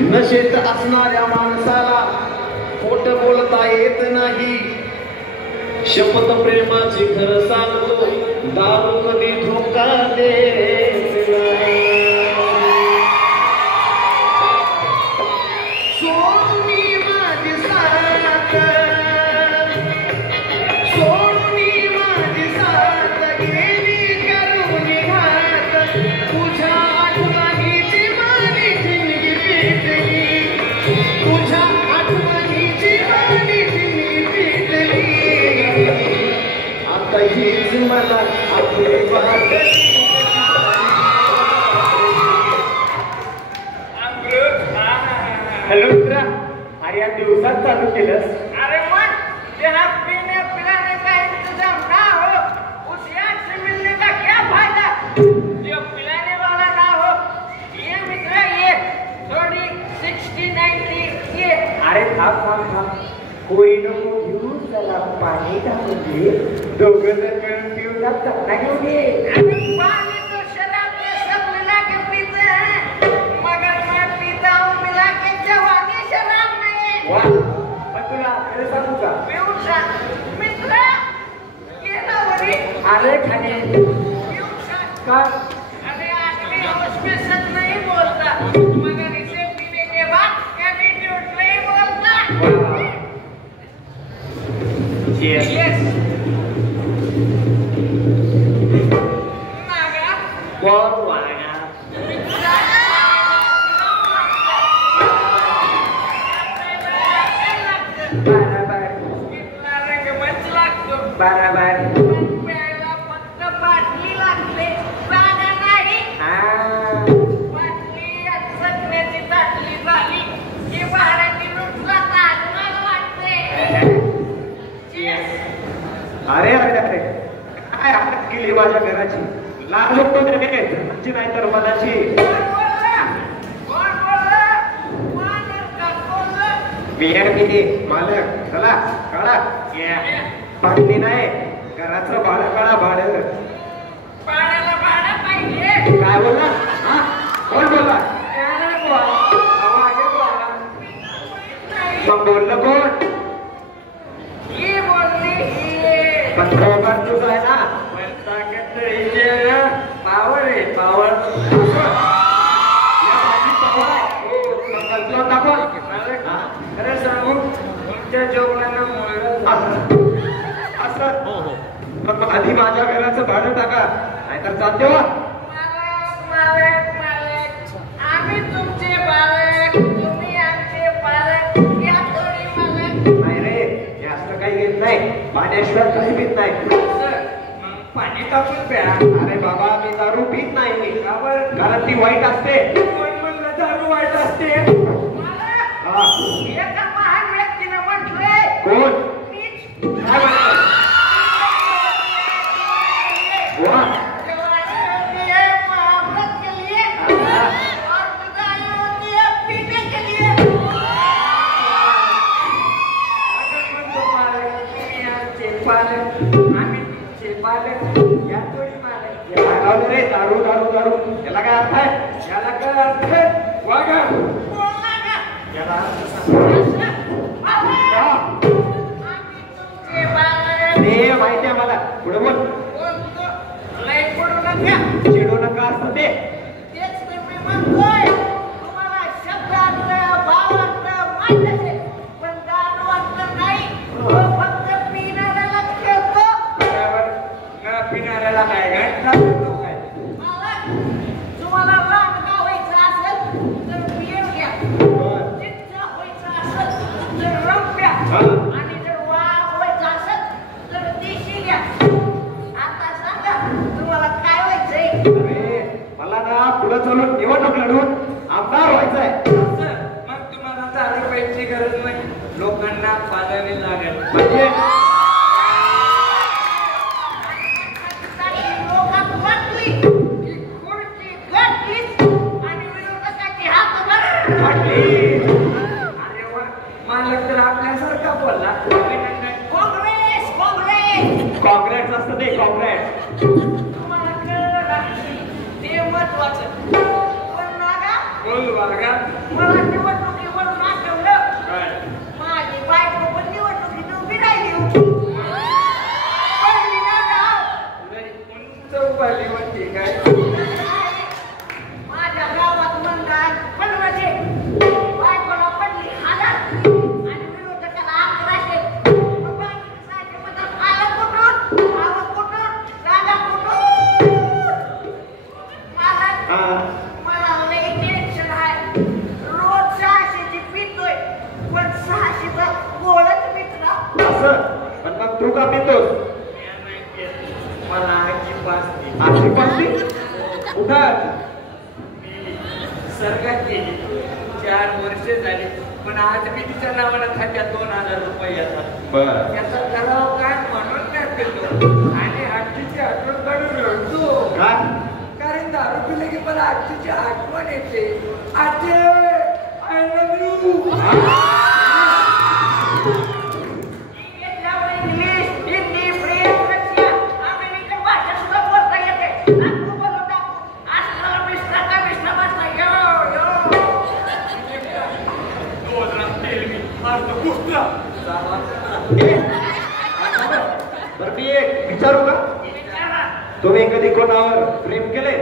नशेत असणाऱ्या माणसाला खोट बोलता येत नाही. शपथ प्रेमाची खरं सांगतो, दारू कधी धोका देत नाही. सोडून माझी साथ, सोडून माझी साथ गेली करून घात. तुझ्या आठवणीची माझी जिंदगी पेटली, तुझ्या आठवणीची माझी जिंदगी पेटली. आता हीच मला आपली वाटली. हॅलो मित्रा, अरे या दिवसात चालू केलंस? अरे मग तेरा पीने पिलाने का इंतजाम ना हो, उस याद से मिलने का क्या फायदा जो पिलाने वाला ना हो. ये मित्र ये थोड़ी 60-90 ये. अरे थांब, कोई नको घेऊ, चला पाणी टाकून घे, दोघं जण मिळून पिऊन चपला घेऊन ये. अरे पानी तो शराब में सब मिला के पीते हैं, मगर मैं पीता हूँ मिला के जवानी शराब में. वा, पण तुला खरं सांगू का? पिऊन सांग मित्र, ये ना वरी अरे खाणे पिऊन सांग. का? अरे आदमी उसमें सच नहीं बोलता, मगर इसे पीने के बाद एटीट्यूड नहीं बोलता. Yes. नागा कोण वागा? बराबर कितना रंगमंच लागतो, बराबर. पण प्यायला फक्त बाटली लागते, जागा नाही. बाटली सगळ्याची ताटली झाली की भाड्याची लुटला ताजमहल वाटते. अरे काय हात केली माझ्या घराची, लाज होतो म्हणजे नाही तर मनाची. कोण बोलला मालक का बोलला. मी मालक, चला काढा. बाटली नाही, घराचं भाडं काढा. भाडं भाड्याला भाडं पाहिजे. काय बोलला? हा, कोण बोलला? मग बोललं कोण? ही बोलली ही. पत्रकार तुझं आहे ना? पावर आहे पावर. खरं सांगू तुमच्या जेवणाला असं आधी माझ्या घराचं भाडं टाका, नाहीतर चालते वा. मालक आम्ही तुमचे बालक, तुम्ही आमचे पालक. या थोडी मालक. नाही रे, जास्त काही घेत नाही, पाण्याशिवाय काही पित नाही. पाणी टाकून प्या. अरे बाबा, मी दारू पित नाही, कारण ती वाईट असते. कोण म्हणलं दारू वाईट असते? हा. एका महान व्यक्तीनं म्हटलंय. कोण? मीच. काय म्हणतो? वा. जवानी होती है मोहब्बत के लिए, और जुदाई होती है पीने के लिए. अगर म्हणतो मालक, तुम्ही आमचे पालक, आम्ही तुमचे पालक. या थोडी मालक. याला लावलं रे, दारू दारू दारू. याला काय अर्थ आहे? याला काय अर्थ आहे? वागा. बोलला का? याला ते माहिती आहे मला. पुढे बोल. चिडू नका असतं ते. पिणाऱ्याला काय घंटा काय तुम्हाला लहान व्हायचं असेल तर पिऊन घ्या, चित्त व्हायचं असेल तर रंप्या, आणि जर वाघ व्हायचं असेल तर देशी घ्या. आता सांगा तुम्हाला काय व्हायचंय? अरे मला ना पुढे चालून निवडणूक लढून आमदार व्हायचंय. मग तुम्हाला दारू प्यायची गरज नाही, लोकांना पाजावी लागेल. म्हणजे मालक तर आपल्यासारखा बोलला. काँग्रेस काँग्रेस असतं ते, काँग्रेस. तुम्हाला कळलं नाही ते महत्वाचं. पण नागा बोल वागा. मला असं पण मग तू का पितोस? मला आजी पाजते. आजी पाजते? कुठं? सर्गात गेली 4 वर्ष झाली पण आज मी तिच्या नावानं खात्यात 2000 रुपये येतात. बर त्याचा करावं काय म्हणून नाही पेलो आणि आजीची आठवण काढून रडतो. का? कारण दारू पिले की मला आजीची आठवण येते. आजी I love you. English, Hindi, French, Russia, American भाषा सुद्धा बोलता येते. नागपूर बोलवता. आजकाल मिस्टर बसता. यो. बरं मी एक विचारू का? तुम्ही कधी कोणावर प्रेम केले?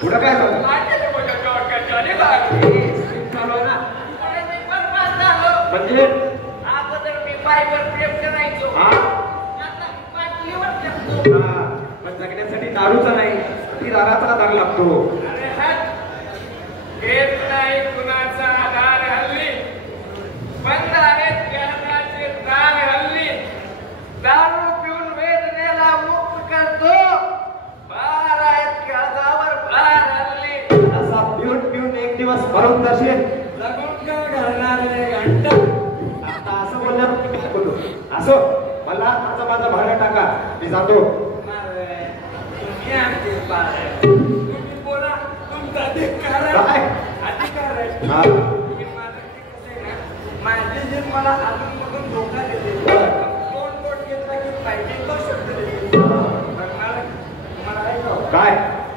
पुढं काय झालं? म्हणजे अगोदर मी बाईवर प्रेम करायचो. हा आता बाटलीवर करतो. पण जगण्यासाठी दारूचा नाही ती दाराचा दाग लागतो. अरे हट. घेत नाही कुणाचा आधार हल्ली. बंद आहेत ज्ञानाचे दार हल्ली. दारू पिऊन वेदनेला मुक्त करतो. भार आहेत काळजावर भार हल्ली. असा पिऊन पिऊन एक दिवस भरून जाशील. लगून का घालणारे घंटा. आता असं बोलल्यावर मी काय बोलू? असो मला माझं भाडं टाका मी जातो. तुम्ही आमचे पार आहे. तुम्ही बोला तुमचा अधिकार आहे. काय? अधिकार आहे. हा. तुम्ही माझं ते कसं आहे ना, माझे जे मला अजून धोका देते कोण घेतला की पाहिजे तो शब्द देते. मला ऐकावं. काय?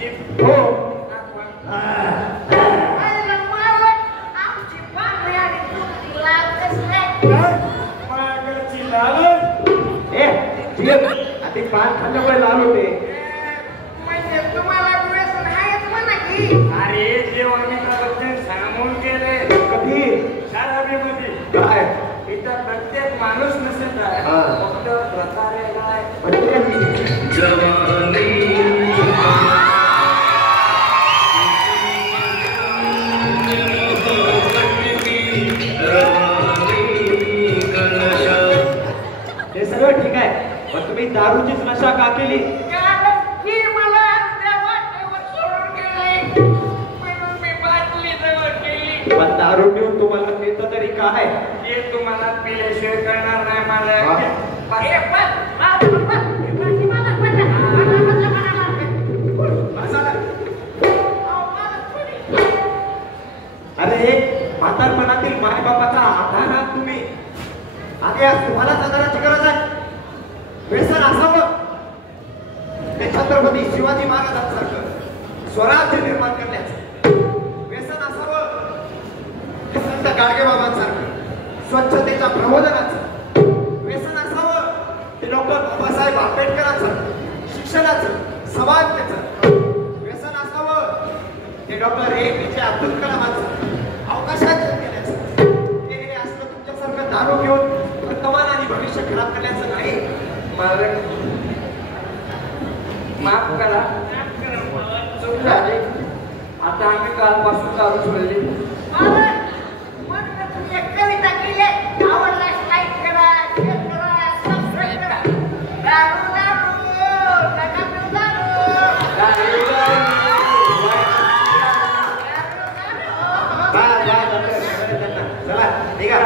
जीभ हो दाखवा. अरे मालक, आमची पांढरी आणि तुमची लाल कसं काय? मागची लालच. ए जीव आधी पान खाल्ल्यामुळे लाल होते. म्हणजे तुम्हाला व्यसन आहेच म्हणा की. अरे जेव्हा मी त्याबद्दल सांगून गेले कधी? शाळामध्ये काय? इथं प्रत्येक माणूस नसत आहे. हा. फक्त प्रकारे काय म्हणजे हे सगळं ठीक आहे पण तुम्ही दारूचीच नशा का केली? कारण की मला त्या वाटेवर सोडून गेले. म्हणून मी बाटली जवळ केली. पण दारू पिऊन तुम्हाला मिळतं तरी काय? हे तुम्हाला पिल्याशिवाय करणार नाही मला. हे पण, हे बाटली मला पडलं. मला मारते. बसा ना. अहो, मला थोडी. अरे म्हातारपणातील मायबापाचा आधार आहात तुम्ही. आधी आज तुम्हालाच आधाराची गरज आहे. व्यसन असावं ते छत्रपती शिवाजी महाराजांसारखं स्वराज्य निर्माण करण्याचं. व्यसन असावं ते संत गाडगेबाबांसारखं स्वच्छतेच्या प्रबोधनाचं. व्यसन असावं ते डॉक्टर बाबासाहेब आंबेडकरांचं शिक्षणाचं समानतेचं. व्यसन असावं ते डॉक्टर APJ अब्दुल कलामांचं अवकाशात केल्याचं. ते असलं तुमच्यासारखं दारू घेऊन वर्तमान आणि भविष्य खराब करण्याचं नाही. मालक माफ करा. चूक झाली. आता आम्ही कालपासून दारू सोडली. मालक, म्हणून तुम्ही एक कविता केली. आवडल्यास लाईक करा, शेअर करा, सबस्क्राईब करा. दारू दारू, नका पिऊ दारू. दारू दारू. चला निघा.